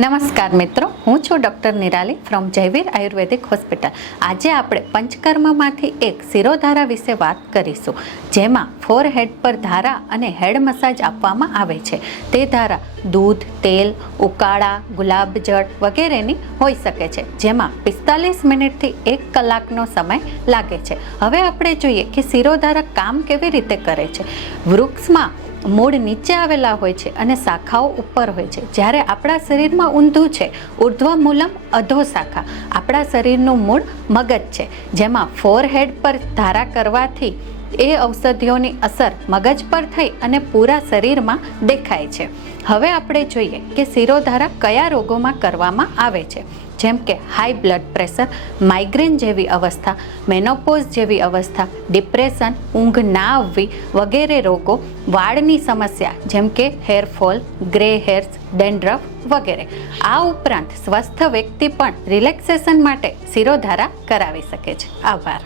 નમસ્કાર મિત્રો, હું છું doctor Nirali from Jayveer Ayurvedic hospital. આજે આપણે પંચકર્મમાંથી એક શિરોધારા વિશે વાત કરીશું, જેમાં ફોરહેડ પર ધારા અને હેડ મસાજ આપવામાં આવે છે. તે ધારા દૂધ, તેલ, ઉકાળા, ગુલાબજળ વગેરેની હોઈ શકે છે, જેમાં 45 મિનિટથી 1 કલાકનો સમય લાગે છે. હવે આપણે જોઈએ કે શિરોધારા કામ કેવી રીતે કરે છે. વૃક્ષમાં મૂળ નીચે આવેલા હોય છે અને શાખાઓ ઉપર હોય છે. જ્યારે આપણા શરીરમાં ઊંધું છે, ઉર્ધ્વમૂલમ અધો શાખા. આપણા શરીરનું મૂળ મગજ છે, જેમાં ફોરહેડ પર ધારા કરવાથી એ ઔષધિઓની અસર મગજ પર થઈ અને પૂરા શરીરમાં દેખાય છે. હવે આપણે જોઈએ કે શિરોધારા કયા રોગોમાં કરવામાં આવે છે, જેમ કે હાઈ બ્લડ પ્રેશર, માઇગ્રેન જેવી અવસ્થા, મેનોપોઝ જેવી અવસ્થા, ડિપ્રેશન, ઊંઘ ના આવવી વગેરે રોગો, વાળની સમસ્યા જેમ કે હેરફોલ, ગ્રે હેર્સ, ડેન્ડ્રફ વગેરે. આ ઉપરાંત સ્વસ્થ વ્યક્તિ પણ રિલેક્સેશન માટે શિરોધારા કરાવી શકે છે. આભાર.